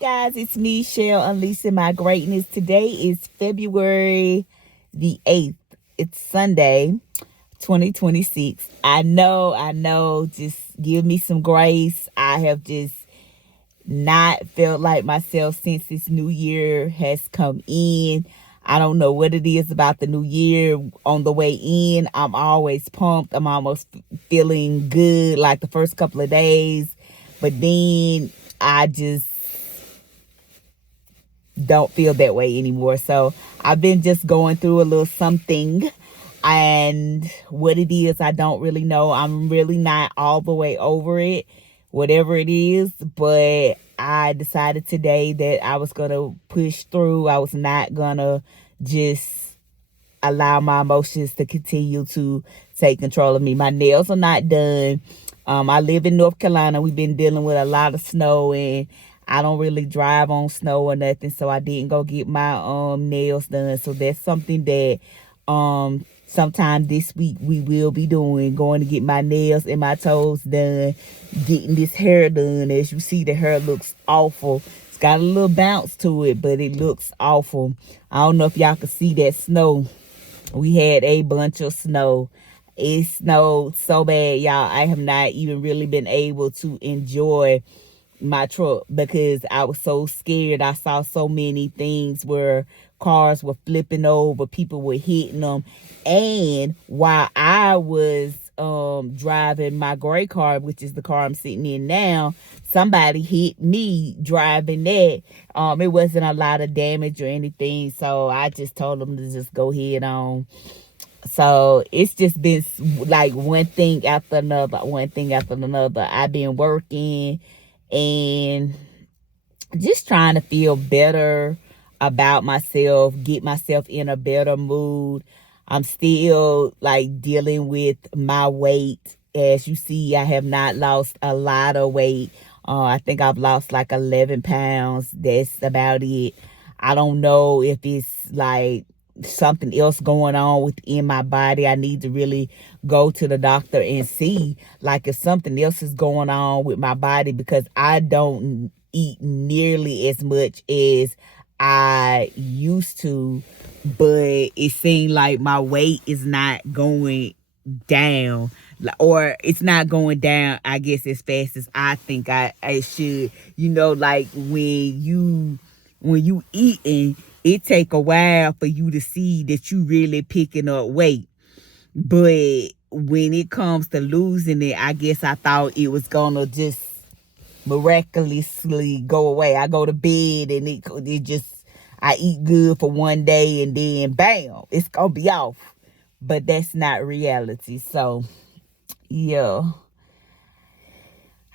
guys, it's me, Shell, unleashing my greatness. Today is February the 8th. It's Sunday, 2026. I know. Just give me some grace. I have just not felt like myself since this new year has come in. I don't know what it is about the new year. On the way in, I'm always pumped. I'm almost feeling good like the first couple of days. But then I just don't feel that way anymore. So I've been just going through a little something, and what it is, I don't really know. I'm really not all the way over it, whatever it is, but I decided today that I was going to push through. I was not going to just allow my emotions to continue to take control of me. My nails are not done. I live in North Carolina. We've been dealing with a lot of snow, and I don't really drive on snow or nothing, so I didn't go get my nails done. So that's something that sometime this week we will be doing, going to get my nails and my toes done, getting this hair done. As you see, the hair looks awful. It's got a little bounce to it, but it looks awful. I don't know if y'all can see that snow. We had a bunch of snow. It snowed so bad, y'all. I have not even really been able to enjoy my truck because I was so scared. I saw so many things where cars were flipping over, people were hitting them. And while I was driving my gray car, which is the car I'm sitting in now, somebody hit me driving that. It wasn't a lot of damage or anything, so I just told them to just go head on. So it's just been like one thing after another. I've been working and just trying to feel better about myself, get myself in a better mood. I'm still like dealing with my weight. As you see, I have not lost a lot of weight. I think I've lost like 11 pounds. That's about it. I don't know if it's like something else going on within my body. I need to really go to the doctor and see like if something else is going on with my body, because I don't eat nearly as much as I used to, but it seemed like my weight is not going down, or it's not going down, I guess, as fast as I think I should. You know, like when you eating, it take a while for you to see that you really picking up weight. But when it comes to losing it, I guess I thought it was gonna just miraculously go away. I go to bed and it just, I eat good for one day and then bam, it's gonna be off. But that's not reality. So yeah,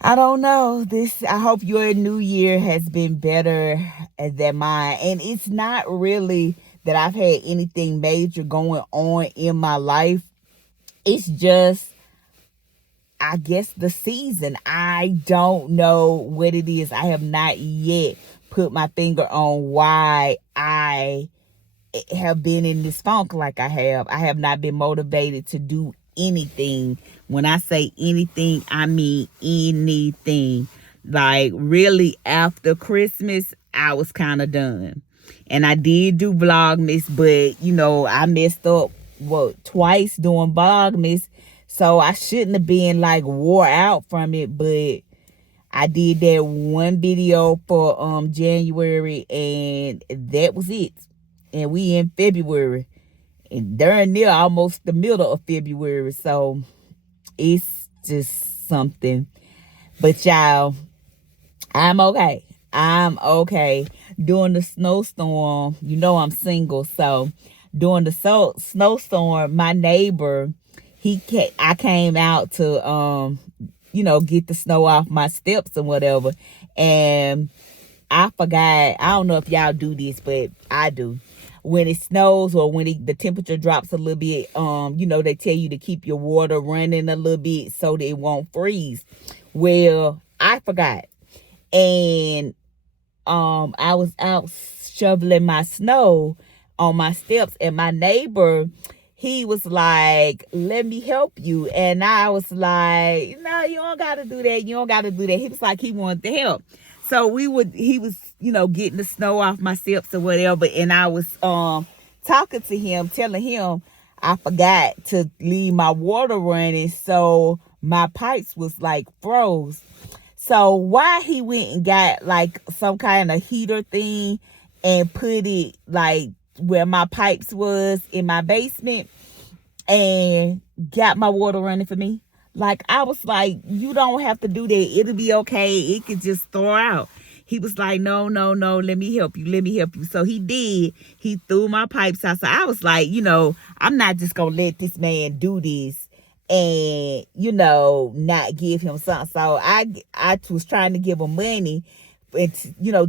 I don't know. I hope your new year has been better than mine. And it's not really that I've had anything major going on in my life. It's just, I guess, the season. I don't know what it is. I have not yet put my finger on why I have been in this funk like I have. I have not been motivated to do anything. When I say anything, I mean anything. Like really, after Christmas, I was kind of done. And I did do Vlogmas, but you know, I messed up twice doing Vlogmas. So I shouldn't have been like wore out from it, but I did that one video for January, and that was it. And we in February, and darn near almost the middle of February. So it's just something. But y'all, I'm okay. I'm okay. During the snowstorm, you know I'm single, so during the snowstorm, my neighbor, I came out to get the snow off my steps or whatever, and I forgot. I don't know if y'all do this, but I do. When it snows or when the temperature drops a little bit, they tell you to keep your water running a little bit so that it won't freeze. Well, I forgot. And I was out shoveling my snow on my steps, and my neighbor, he was like, let me help you. And I was like, no, you don't got to do that. You don't got to do that. He was like, he wanted to help. So he was getting the snow off my steps or whatever. And I was talking to him, telling him I forgot to leave my water running. So my pipes was like froze. So why he went and got like some kind of heater thing and put it like where my pipes was in my basement and got my water running for me. Like, I was like, you don't have to do that. It'll be okay. It could just thaw out. He was like, no, let me help you. Let me help you. So he did. He threw my pipes out. So I was like, I'm not just going to let this man do this and, not give him something. So I was trying to give him money and,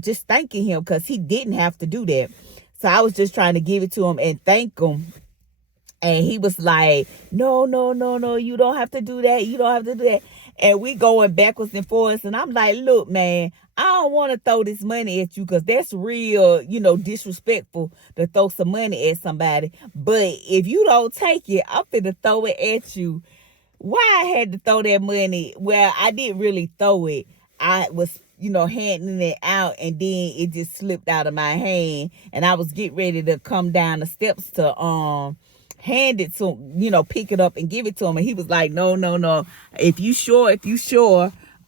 just thanking him because he didn't have to do that. So I was just trying to give it to him and thank him. And he was like, no, you don't have to do that. You don't have to do that. And we going backwards and forwards. And I'm like, look, man, I don't want to throw this money at you because that's real, disrespectful to throw some money at somebody. But if you don't take it, I'm finna throw it at you. Why I had to throw that money? Well, I didn't really throw it. I was, handing it out, and then it just slipped out of my hand. And I was getting ready to come down the steps to hand it to him, pick it up and give it to him. And he was like, no. If you sure,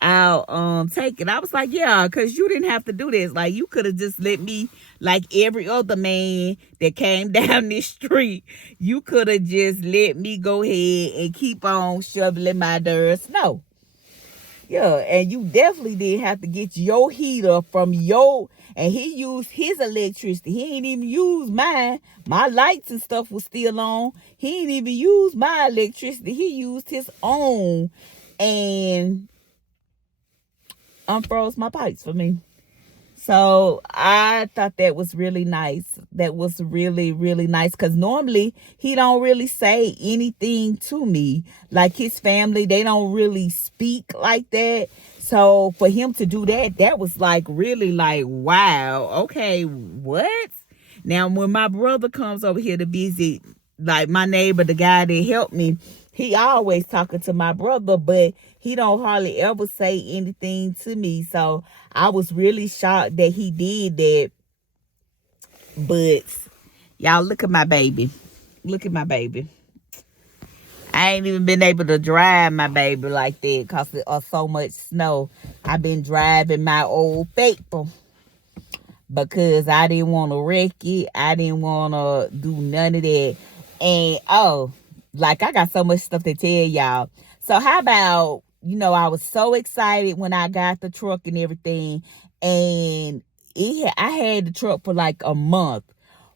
I'll take it. I was like, yeah, because you didn't have to do this. Like, you could have just let me, like every other man that came down this street, you could have just let me go ahead and keep on shoveling my dirt snow. Yeah, and you definitely didn't have to get your heater from and he used his electricity. He ain't even use mine. My lights and stuff was still on. He ain't even use my electricity. He used his own and unfroze my pipes for me. So I thought that was really nice. That was really, really nice. Because normally he don't really say anything to me. Like his family, they don't really speak like that. So for him to do that, that was like really like, wow, okay, what? Now, when my brother comes over here to visit, like my neighbor, the guy that helped me, he always talking to my brother, but he don't hardly ever say anything to me. So I was really shocked that he did that. But y'all, look at my baby. Look at my baby. I ain't even been able to drive my baby like that because of so much snow. I've been driving my Old Faithful because I didn't want to wreck it. I didn't want to do none of that. And, I got so much stuff to tell y'all. So how about, I was so excited when I got the truck and everything. And I had the truck for like a month.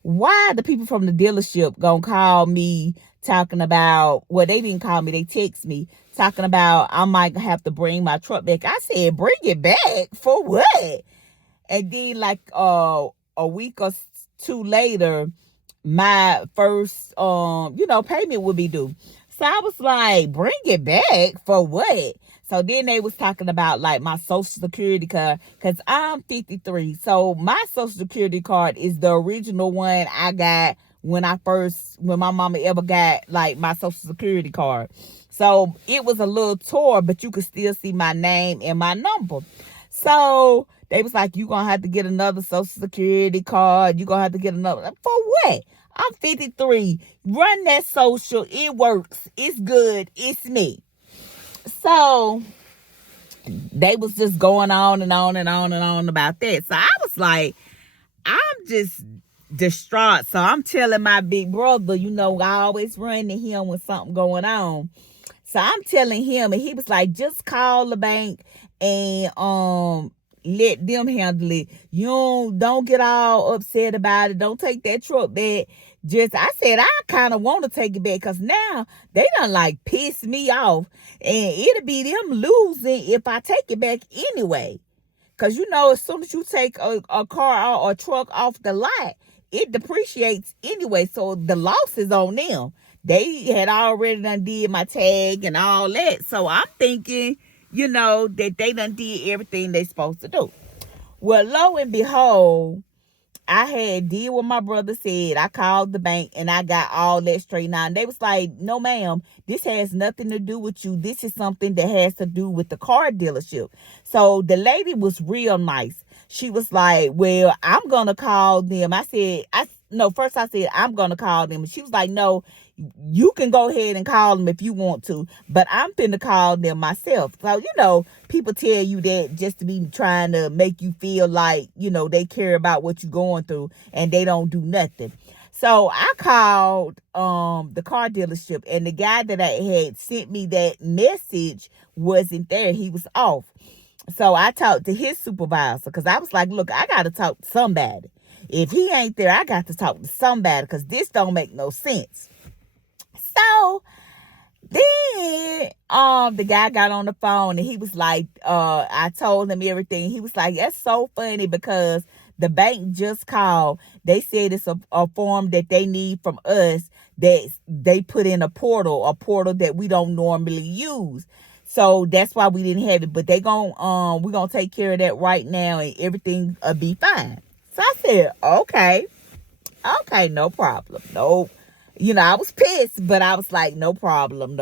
Why the people from the dealership gonna call me talking about, well, they didn't call me, they text me talking about I might have to bring my truck back. I said, bring it back for what? And then like a week or two later, my first payment would be due. So I was like, bring it back for what? So then they was talking about like my social security card because I'm 53. So my social security card is the original one I got when my mama ever got like my social security card. So it was a little torn, but you could still see my name and my number. So they was like, you gonna have to get another social security card. You gonna have to get another. For what? I'm 53. Run that social. It works. It's good. It's me. So they was just going on and on and on and on about that. So I was like, I'm just distraught. So I'm telling my big brother, I always run to him when something going on. So I'm telling him, and he was like, just call the bank and let them handle it. You don't get all upset about it. Don't take that truck back. I said, I kind of want to take it back because now they done like piss me off. And it'll be them losing if I take it back anyway. Because, as soon as you take a car or a truck off the lot, it depreciates anyway. So the loss is on them. They had already done did my tag and all that. So I'm thinking, that they done did everything they supposed to do. Well, lo and behold, I did what my brother said. I called the bank and I got all that straightened out. And they was like, no, ma'am, this has nothing to do with you. This is something that has to do with the car dealership. So the lady was real nice. She was like, well, I'm going to call them. No, first I said, I'm going to call them. And she was like, no, you can go ahead and call them if you want to, but I'm finna call them myself. So, people tell you that just to be trying to make you feel like, they care about what you're going through, and they don't do nothing. So I called the car dealership, and the guy that I had sent me that message wasn't there. He was off. So I talked to his supervisor, because I was like, look, I got to talk to somebody. If he ain't there, I got to talk to somebody, because this don't make no sense. So then the guy got on the phone, and he was like, I told him everything. He was like, that's so funny, because the bank just called. They said it's a form that they need from us that they put in a portal that we don't normally use. So that's why we didn't have it. But we're gonna take care of that right now, and everything will be fine. So I said, okay, no problem. No, I was pissed, but I was like, no problem.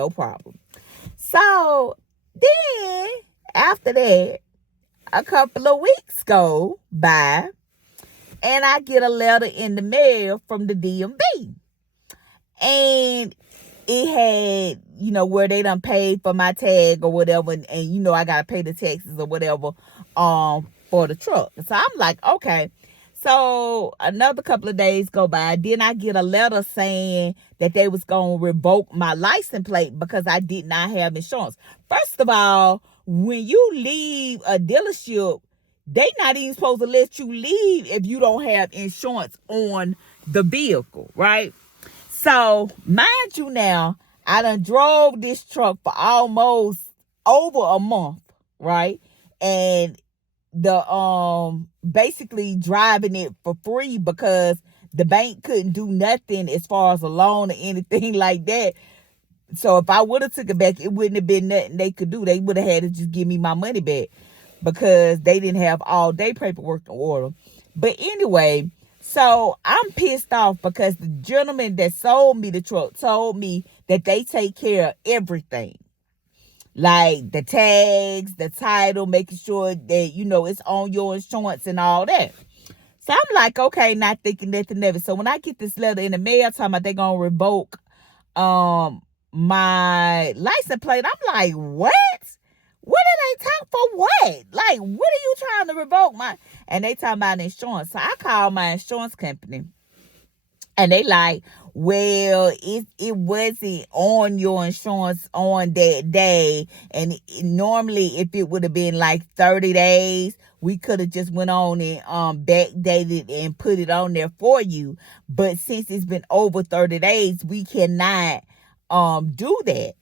So then after that, a couple of weeks go by, and I get a letter in the mail from the DMV. And it had, where they done paid for my tag or whatever, and I gotta pay the taxes or whatever for the truck. So I'm like, okay. So another couple of days go by. Then I get a letter saying that they was going to revoke my license plate because I did not have insurance. First of all, when you leave a dealership, they not even supposed to let you leave if you don't have insurance on the vehicle, right? So mind you now, I done drove this truck for almost over a month, right? And basically driving it for free because the bank couldn't do nothing as far as a loan or anything like that. So if I would have took it back, it wouldn't have been nothing they could do. They would have had to just give me my money back because they didn't have all day paperwork in order. But anyway, so I'm pissed off because the gentleman that sold me the truck told me that they take care of everything. Like the tags, the title, making sure that, it's on your insurance and all that. So I'm like, okay, not thinking nothing of it. So when I get this letter in the mail talking about they're going to revoke my license plate, I'm like, what? What are they talking for what? Like, what are you trying to revoke my? And they talking about insurance. So I called my insurance company. And they like, well, it wasn't on your insurance on that day. And normally, if it would have been like 30 days, we could have just went on and backdated and put it on there for you. But since it's been over 30 days, we cannot do that.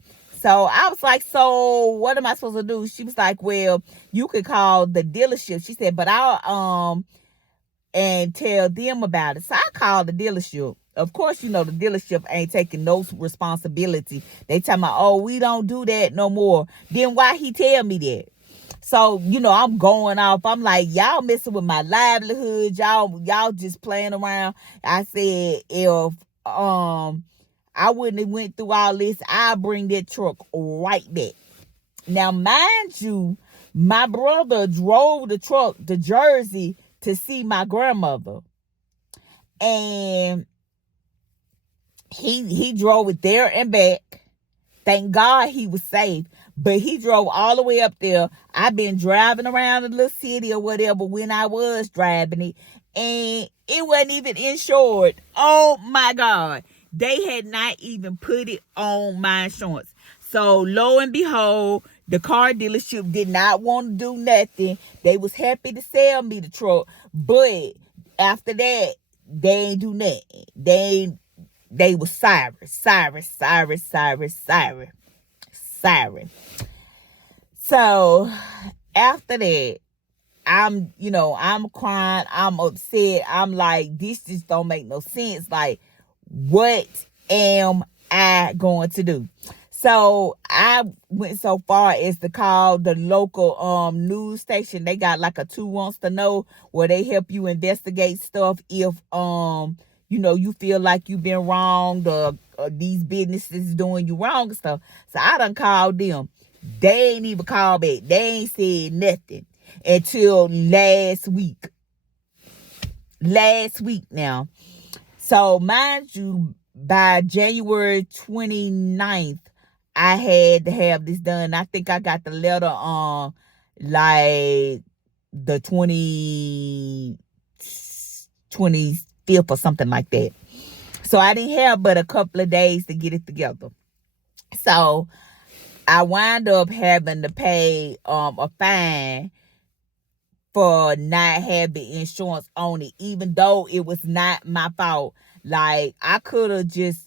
So I was like, so what am I supposed to do? She was like, well, you could call the dealership. She said, but I'll and tell them about it. So I called the dealership. Of course, the dealership ain't taking no responsibility. They tell me, oh, we don't do that no more. Then why he tell me that? So, I'm going off. I'm like, y'all messing with my livelihood. Y'all just playing around. I said, if I wouldn't have went through all this, I'll bring that truck right back. Now, mind you, my brother drove the truck to Jersey to see my grandmother. And he drove it there and back. Thank God he was safe. But he drove all the way up there. I've been driving around the little city or whatever when I was driving it. And it wasn't even insured. Oh, my God. They had not even put it on my insurance. So, lo and behold, the car dealership did not want to do nothing. They was happy to sell me the truck. But after that, they ain't do nothing. They was sorry. So, after that, I'm crying. I'm upset. I'm like, this just don't make no sense. Like, what am I going to do? So I went so far as to call the local news station. They got like a 2 wants to know where they help you investigate stuff if you feel like you've been wronged or these businesses doing you wrong and stuff. So I done called them. They ain't even called back. They ain't said nothing. until last week. Last week now. So mind you, by January 29th, I had to have this done. I think I got the letter on like the 25th or something like that. So I didn't have but a couple of days to get it together. So I wound up having to pay a fine for not having insurance on it, even though it was not my fault. Like, I could have just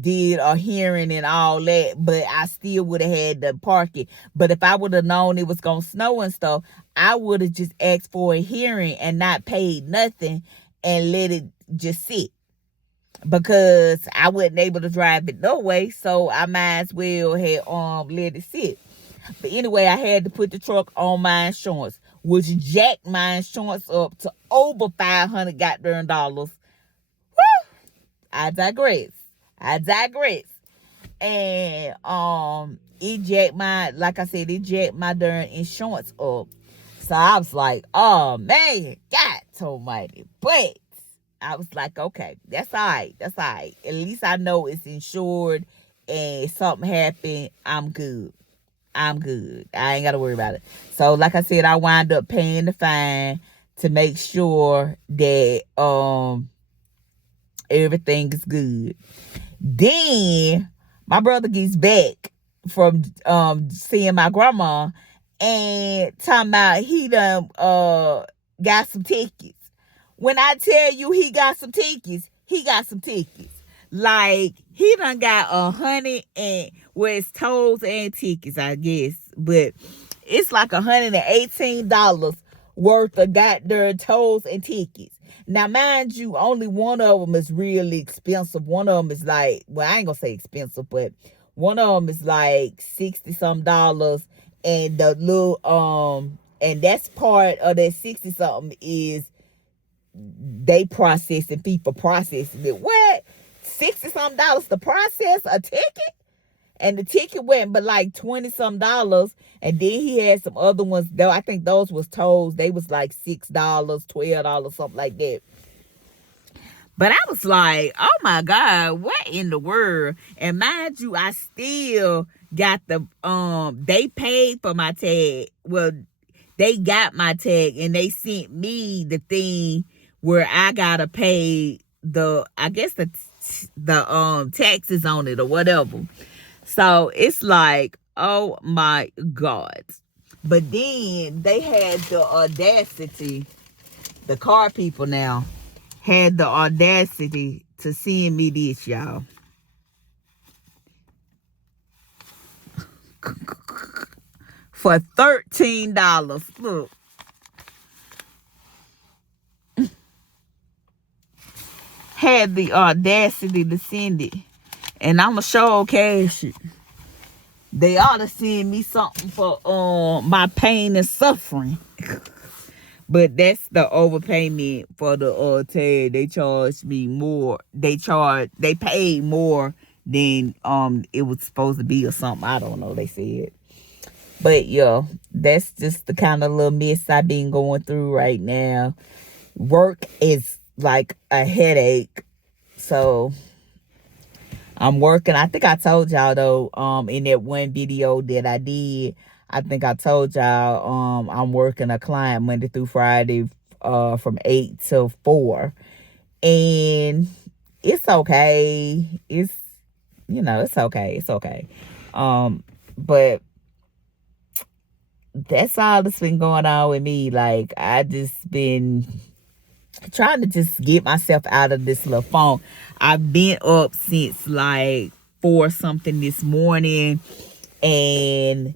did a hearing and all that, but I still would have had to park it. But if I would have known it was gonna snow and stuff, I would have just asked for a hearing and not paid nothing and let it just sit, because I wasn't able to drive it no way, so I might as well had let it sit. But anyway, I had to put the truck on my insurance, which jacked my insurance up to over $500 goddamn dollars. Woo! I digress. And it jacked my, like I said, it jacked my darn insurance up. So I was like, oh man, God almighty. But I was like, okay, that's all right. At least I know it's insured, and if something happened, I'm good. I ain't got to worry about it. So like I said, I wound up paying the fine to make sure that everything is good. Then my brother gets back from seeing my grandma and talking about he done got some tickets. When I tell you he got some tickets, he got some tickets. Like, he done got 100 and, well, it's tolls and tickets, I guess, but it's like $118 worth of goddamn tolls and tickets. Now, mind you, only one of them is really expensive. One of them is like, well, I ain't gonna say expensive, but one of them is like 60 some dollars, and the little and that's part of that 60 something is they processing fee for processing it. What? 60 some dollars to process a ticket? And the ticket went but like 20 some dollars. And then he had some other ones, though. I think those was tolls. They was like $6, $12, something like that. But I was like, oh my God, what in the world? And mind you, I still got the they paid for my tag. Well, they got my tag and they sent me the thing where I gotta pay the, I guess the taxes on it or whatever. So it's like, oh my God. But then they had the audacity, the car people now had the audacity to send me this, y'all. For $13. Look. Had the audacity to send it. And I'ma show cash it. They ought to send me something for my pain and suffering. But that's the overpayment for the tag. They charged me more. They paid more than it was supposed to be or something. I don't know, they said. But yeah, that's just the kind of little mess I've been going through right now. Work is like a headache. So I'm working. I think I told y'all though, in that one video that I did, I think I told y'all I'm working a client Monday through Friday from 8 till 4. And it's okay. It's okay. But that's all that's been going on with me. Like, I just been trying to just get myself out of this little funk. I've been up since like 4 something this morning, and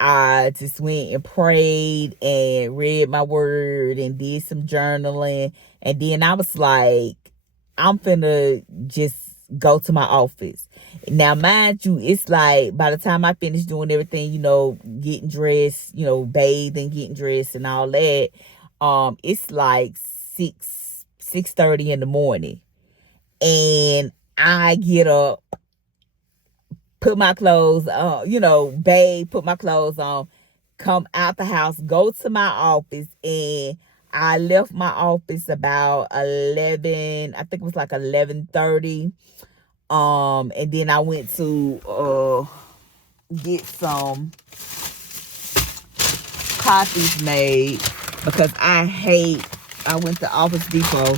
I just went and prayed and read my word and did some journaling. And then I was like, I'm finna just go to my office. Now, mind you, it's like by the time I finish doing everything, getting dressed, bathing, getting dressed and all that, it's like 6:30 in the morning. And I get up, put my clothes on, bathe, put my clothes on, come out the house, go to my office, and I left my office about 11, I think it was like 11:30. And then I went to get some copies made because I went to Office Depot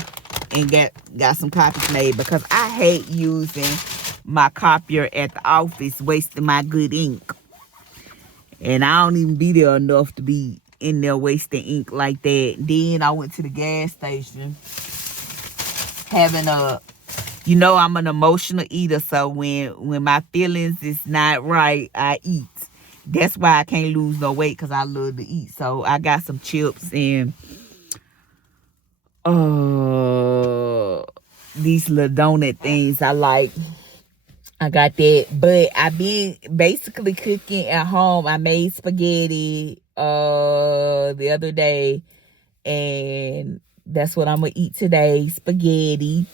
and got some copies made because I hate using my copier at the office, wasting my good ink. And I don't even be there enough to be in there wasting ink like that. Then I went to the gas station having I'm an emotional eater, so when my feelings is not right, I eat. That's why I can't lose no weight, because I love to eat. So I got some chips and these little donut things I like. I got that. But I've been basically cooking at home. I made spaghetti the other day, and that's what I'm gonna eat today. Spaghetti.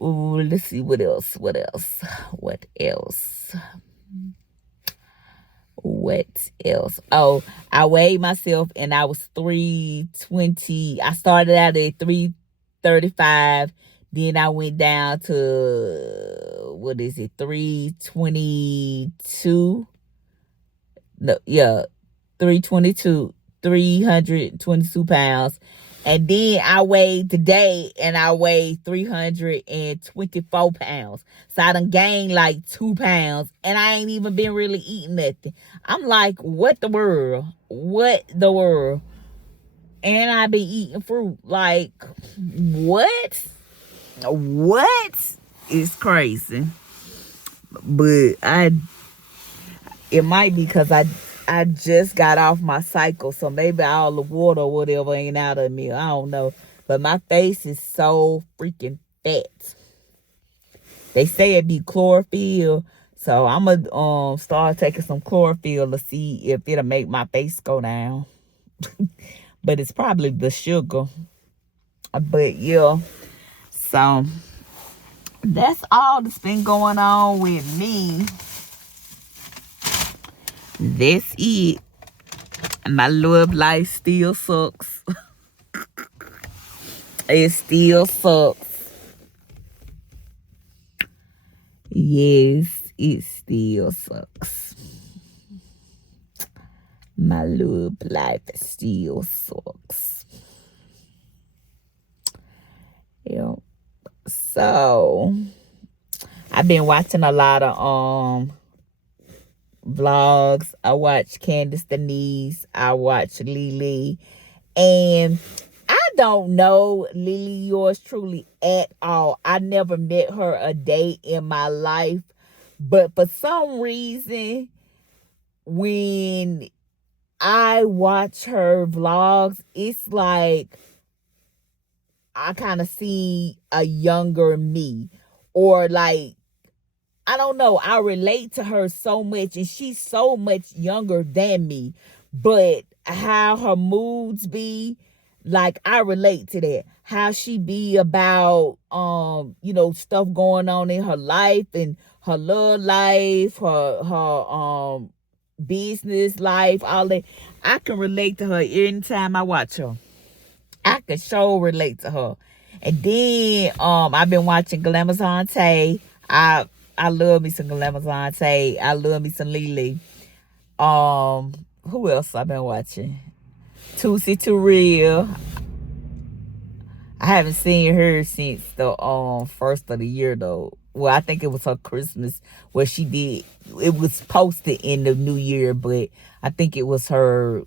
Ooh, let's see what else. What Oh, I weighed myself and I was 320. I started out at 335. Then I went down to 322. No, yeah, 322, 322 pounds. And then I weighed today and I weighed 324 pounds. So I done gained like 2 pounds and I ain't even been really eating nothing. I'm like, what the world? What the world? And I be eating fruit. Like, what? What? It's crazy. But it might be because I just got off my cycle, so maybe all the water or whatever ain't out of me. I don't know. But my face is so freaking fat. They say it be chlorophyll, so I'm gonna start taking some chlorophyll to see if it'll make my face go down. But it's probably the sugar. But yeah, so that's all that's been going on with me. That's it. My love life still sucks. It still sucks. Yes, it still sucks. My love life still sucks. Yeah. So I've been watching a lot of vlogs. I watch Candace Denise. I watch Lily. And I don't know Lily, yours truly, at all. I never met her a day in my life. But for some reason, when I watch her vlogs, it's like I kind of see a younger me. Or like, I don't know. I relate to her so much, and she's so much younger than me. But how her moods be, like, I relate to that. How she be about, stuff going on in her life and her love life, her business life, all that. I can relate to her anytime I watch her. I can sure relate to her. And then I've been watching Glamazon. I love me some Glamazon. I love me some Lily. Who else I've been watching? Tusi Too Real. I haven't seen her since the first of the year though. Well, I think it was her Christmas where she did. It was posted in the new year, but I think it was her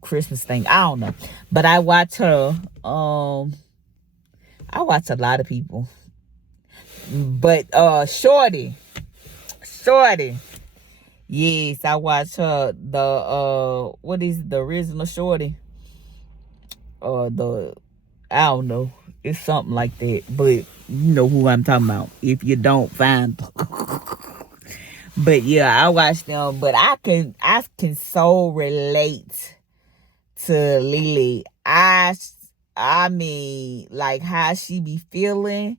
Christmas thing. I don't know. But I watch her. I watch a lot of people. But Shorty. Yes, I watch her. What is the original Shorty? I don't know. It's something like that. But you know who I'm talking about. If you don't find But yeah, I watch them. But I can so relate to Lily. I mean, like how she be feeling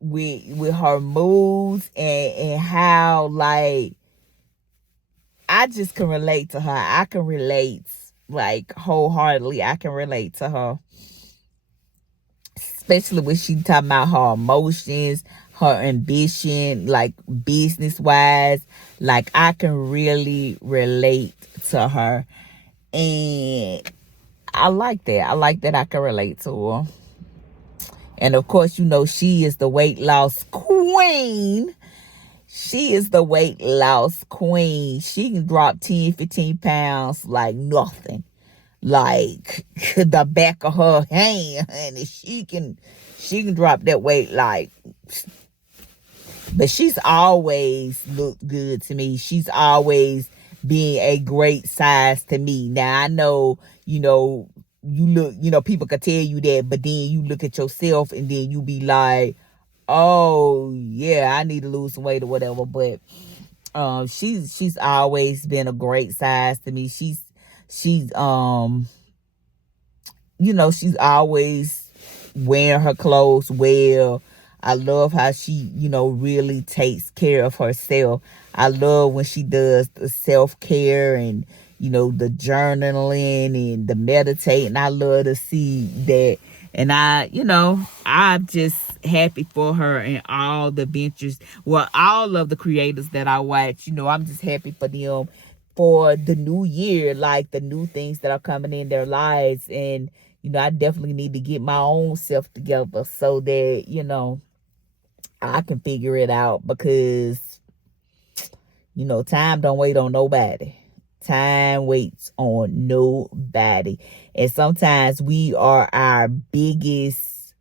with her moods and how like I just can relate to her. I can relate like wholeheartedly. I can relate to her, especially when she talking about her emotions, her ambition, like business wise. Like I can really relate to her, and I like that. I like that I can relate to her. And of course, you know, she is the weight loss queen. She is the weight loss queen. She can drop 10, 15 pounds like nothing. Like the back of her hand, honey. She can drop that weight like, but she's always looked good to me. She's always been a great size to me. Now I know, you look, people could tell you that, but then you look at yourself and then you be like, oh yeah, I need to lose some weight or whatever. But she's always been a great size to me. She's she's always wearing her clothes well. I love how she, really takes care of herself. I love when she does the self-care and, the journaling and the meditating. I love to see that. And I'm just happy for her and all the ventures. Well, all of the creators that I watch, I'm just happy for them for the new year, like the new things that are coming in their lives. And, I definitely need to get my own self together so that, I can figure it out because, time don't wait on nobody. Time waits on nobody. And sometimes we are our biggest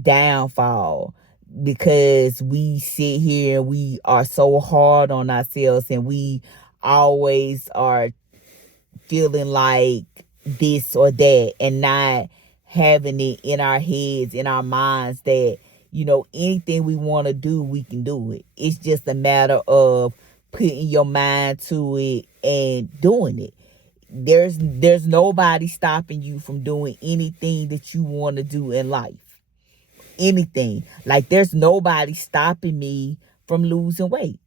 downfall because we sit here and we are so hard on ourselves and we always are feeling like this or that and not having it in our heads, in our minds that, anything we want to do, we can do it. It's just a matter of putting your mind to it and doing it. There's nobody stopping you from doing anything that you want to do in life. Anything. Like there's nobody stopping me from losing weight.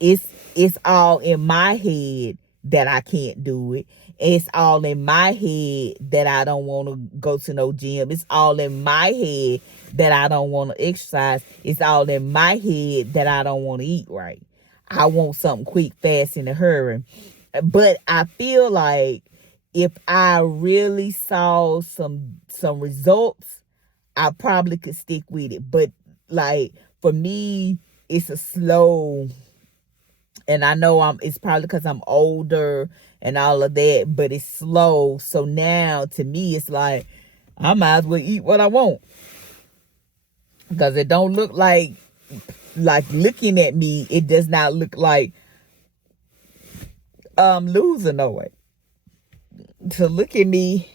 It's all in my head that I can't do it. It's all in my head that I don't want to go to no gym. It's all in my head that I don't want to exercise. It's all in my head that I don't want to eat right. I want something quick, fast, in a hurry. But I feel like if I really saw some results, I probably could stick with it. But like for me, it's a slow, and I know it's probably because I'm older and all of that, but it's slow. So now to me, it's like I might as well eat what I want because it don't look like looking at me. It does not look like losing no weight. To look at me,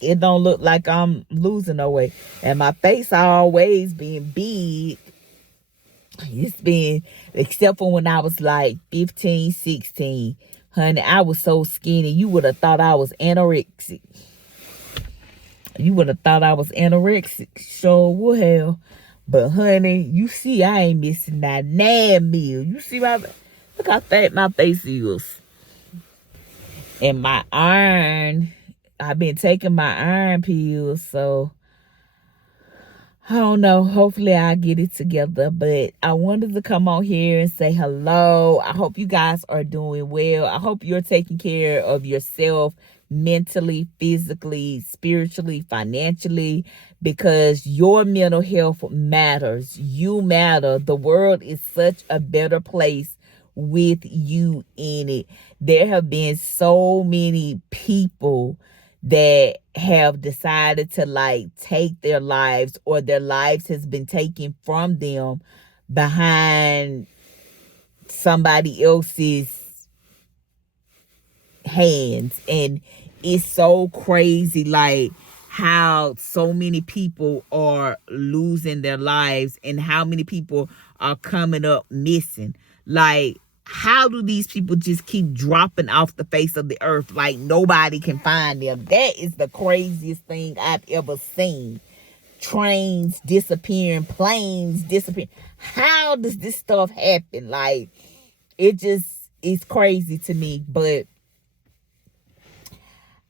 it don't look like I'm losing no weight, and my face always being big. It's been, except for when I was like 15, 16. Honey, I was so skinny. You would have thought I was anorexic. You would have thought I was anorexic. Sure would have. But honey, you see I ain't missing that damn meal. You see look how fat my face is. And my iron, I've been taking my iron pills, so I don't know. Hopefully I'll get it together. But I wanted to come on here and say hello. I hope you guys are doing well. I hope you're taking care of yourself mentally, physically, spiritually, financially, because your mental health matters. You matter. The world is such a better place with you in it. There have been so many people that have decided to like take their lives, or their lives has been taken from them behind somebody else's hands. And it's so crazy like how so many people are losing their lives and how many people are coming up missing. Like, how do these people just keep dropping off the face of the earth like nobody can find them? That is the craziest thing I've ever seen. Trains disappearing, planes disappearing. How does this stuff happen? Like, it just, is crazy to me. But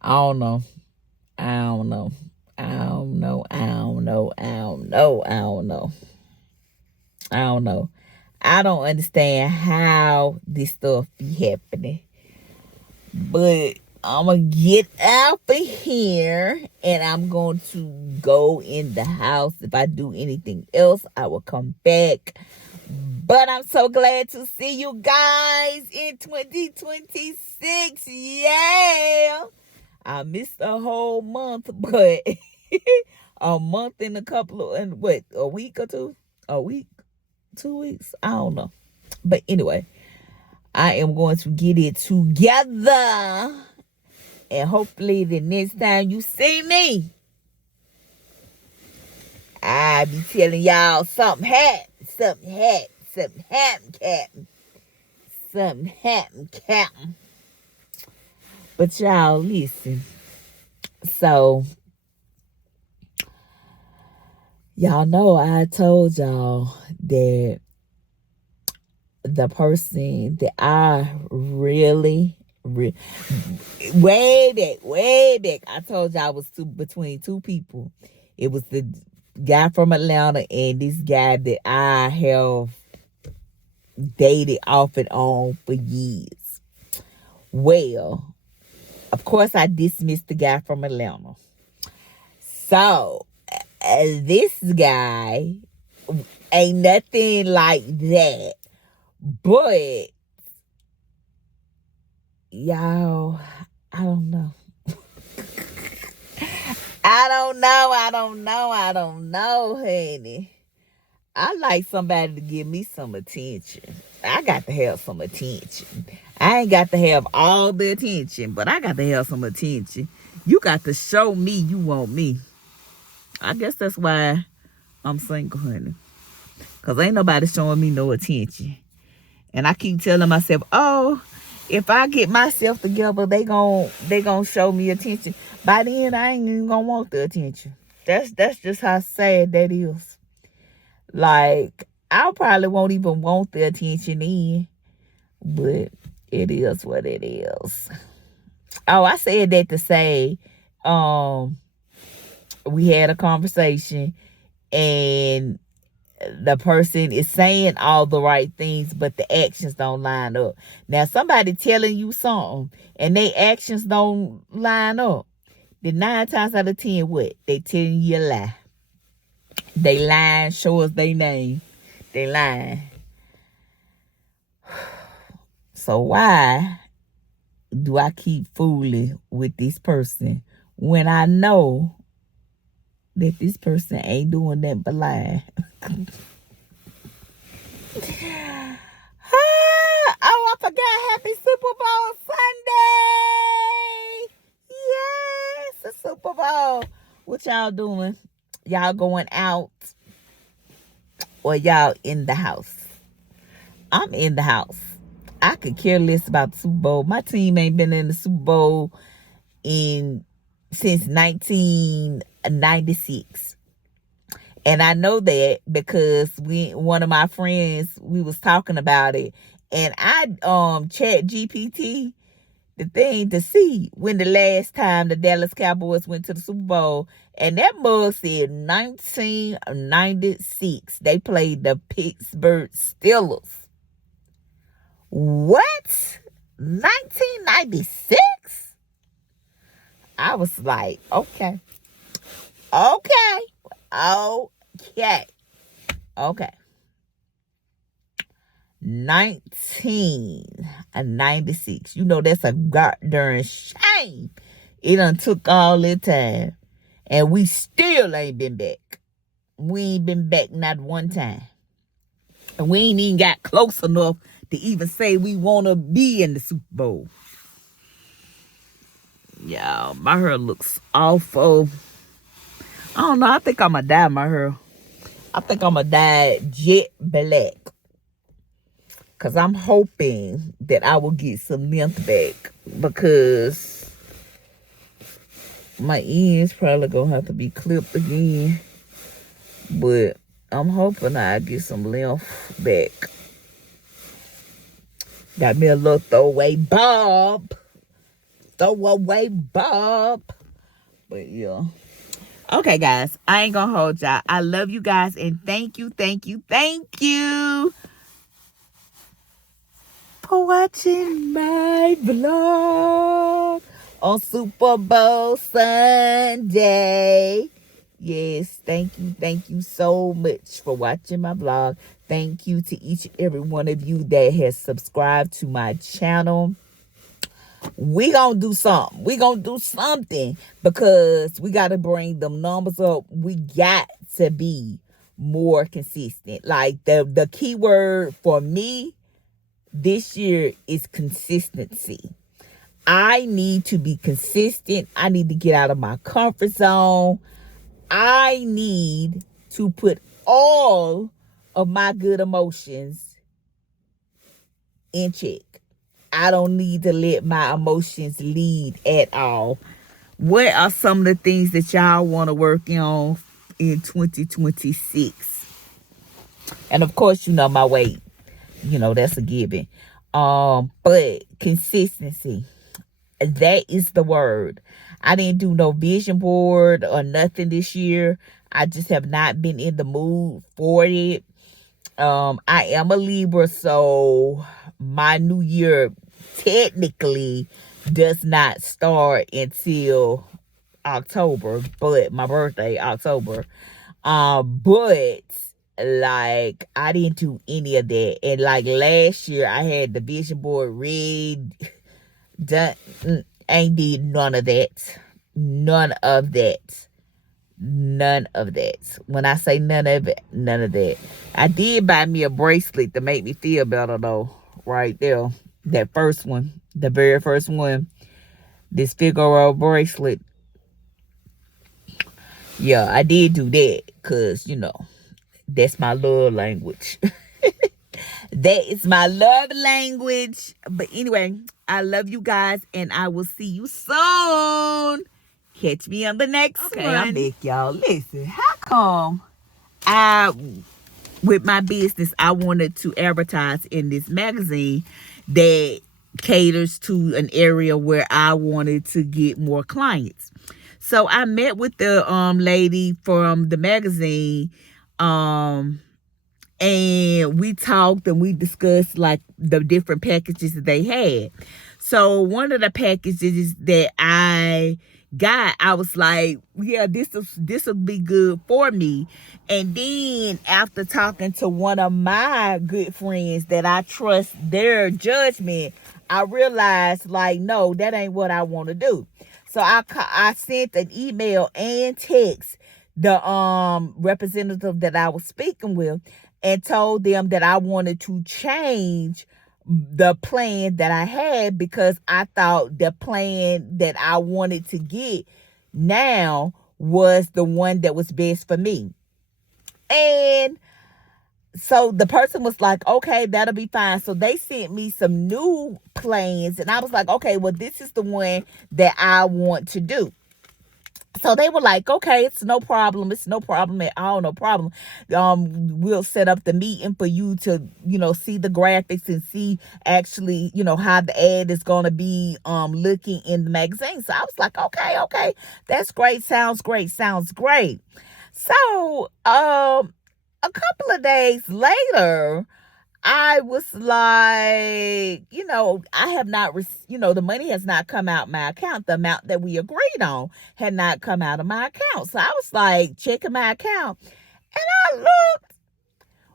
I don't know. I don't know. I don't know. I don't know. I don't know. I don't know. I don't know. I don't understand how this stuff be happening. But I'm going to get out of here and I'm going to go in the house. If I do anything else, I will come back. But I'm so glad to see you guys in 2026. Yeah. I missed a whole month, but a month and a couple of, and what, a week or two? A week? 2 weeks? I don't know. But anyway, I am going to get it together. And hopefully the next time you see me, I'll be telling y'all something happened. Something happened. Something happened, Captain. Something happened, Captain. But y'all, listen. So, y'all know I told y'all that the person that I really way back, I told y'all I was between two people. It was the guy from Atlanta and this guy that I have dated off and on for years. Well, of course I dismissed the guy from Atlanta. So this guy ain't nothing like that. But y'all, I don't know. I don't know, honey. I like somebody to give me some attention. I got to have some attention. I ain't got to have all the attention, but I got to have some attention. You got to show me you want me. I guess that's why I'm single, honey. Because ain't nobody showing me no attention. And I keep telling myself, oh, if I get myself together, they gon' show me attention. By then, I ain't even gonna want the attention. That's just how sad that is. Like, I probably won't even want the attention in. But it is what it is. Oh, I said that to say, we had a conversation and the person is saying all the right things, but the actions don't line up. Now, somebody telling you something and their actions don't line up, then 9 times out of 10, what? They telling you a lie. They lying, show us their name. They lying. So why do I keep fooling with this person when I know that this person ain't doing that but lying? Oh, I forgot. Happy Super Bowl Sunday. Yes, the Super Bowl. What y'all doing? Y'all going out or y'all in the house? I'm in the house. I could care less about the Super Bowl. My team ain't been in the Super Bowl since 1996. And I know that because one of my friends, we was talking about it, and I chat GPT the thing to see when the last time the Dallas Cowboys went to the Super Bowl, and that mug said 1996. They played the Pittsburgh Steelers. What? 1996? I was like, okay. 1996. You know, that's a goddamn shame. It done took all that time. And we still ain't been back. We ain't been back not one time. And we ain't even got close enough to even say we want to be in the Super Bowl. Yeah, my hair looks awful. I don't know. I think I'm going to dye my hair. I think I'm going to dye jet black. Because I'm hoping that I will get some length back. Because my ends probably going to have to be clipped again. But I'm hoping I get some length back. Got me a little throwaway bob. Throwaway bob. But yeah. Okay, guys. I ain't gonna hold y'all. I love you guys and thank you for watching my vlog on Super Bowl Sunday. Yes, thank you so much for watching my vlog. Thank you to each and every one of you that has subscribed to my channel. We gonna do something. We gonna do something because we gotta bring them numbers up. We got to be more consistent. Like the key word for me this year is consistency. I need to be consistent. I need to get out of my comfort zone. I need to put all of my good emotions in check. I don't need to let my emotions lead at all. What are some of the things that y'all want to work on in 2026? And of course, you know my weight. You know, that's a given. But consistency. That is the word. I didn't do no vision board or nothing this year. I just have not been in the mood for it. I am a Libra, so my new year technically does not start until October, but my birthday, October. But like I didn't do any of that. And like last year I had the vision board read done, ain't did none of that. None of that. None of that. When I say none of it, none of that. I did buy me a bracelet to make me feel better though. Right there. That first one. The very first one. This Figaro bracelet. Yeah, I did do that. Cause, you know, that's my love language. That is my love language. But anyway, I love you guys and I will see you soon. Catch me on the next one. I'm back, y'all. Listen, how come with my business, I wanted to advertise in this magazine that caters to an area where I wanted to get more clients. So I met with the lady from the magazine, and we talked and we discussed like the different packages that they had. So one of the packages that I got, I was like, yeah, this will be good for me. And then after talking to one of my good friends that I trust their judgment, I realized like, no, that ain't what I want to do. So I sent an email and text the representative that I was speaking with and told them that I wanted to change the plan that I had because I thought the plan that I wanted to get now was the one that was best for me. And so the person was like, okay, that'll be fine. So they sent me some new plans and I was like, okay, well, this is the one that I want to do. So they were like, okay, it's no problem. It's no problem at all. No problem. We'll set up the meeting for you to, you know, see the graphics and see actually, you know, how the ad is going to be looking in the magazine. So I was like, okay. That's great. Sounds great. So a couple of days later, I was like, you know, I have not, the money has not come out my account. The amount that we agreed on had not come out of my account. So I was like checking my account and I looked,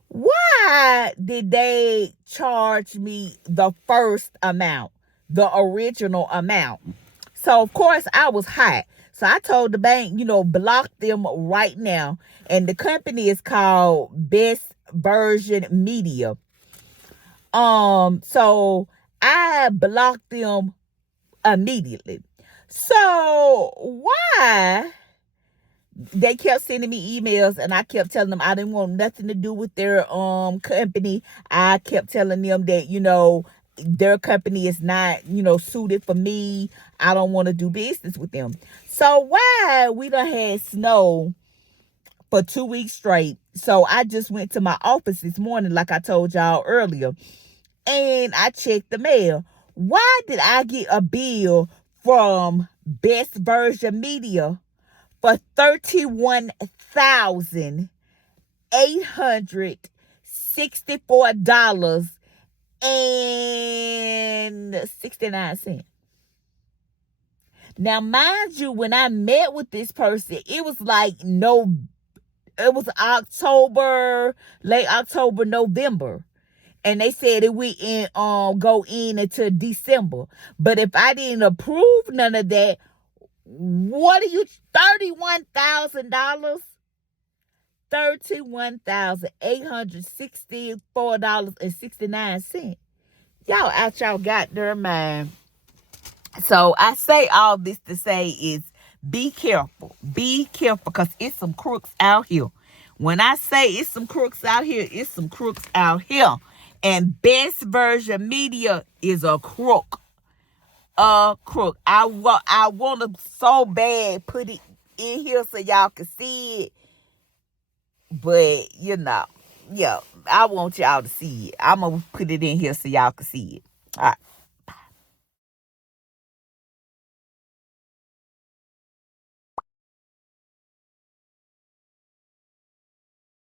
why did they charge me the first amount, the original amount? So of course I was hot. So I told the bank, you know, block them right now. And the company is called Best Version Media. So I blocked them immediately. So why they kept sending me emails and I kept telling them I didn't want nothing to do with their company. I kept telling them that, you know, their company is not, you know, suited for me. I don't want to do business with them. So why we done had snow for 2 weeks straight. So I just went to my office this morning, like I told y'all earlier. and I checked the mail. Why did I get a bill from Best Version Media for $31,864.69? Now, mind you, when I met with this person, it was like it was October, late October, November. And they said it would go in until December. But if I didn't approve none of that, what are you, $31,000? $31,864.69. Y'all out y'all got their mind. So I say all this to say is be careful. Be careful, because it's some crooks out here. When I say it's some crooks out here, it's some crooks out here. And Best Version Media is a crook. A crook. I want to so bad put it in here so y'all can see it. But, yeah, I want y'all to see it. I'm going to put it in here so y'all can see it. All right.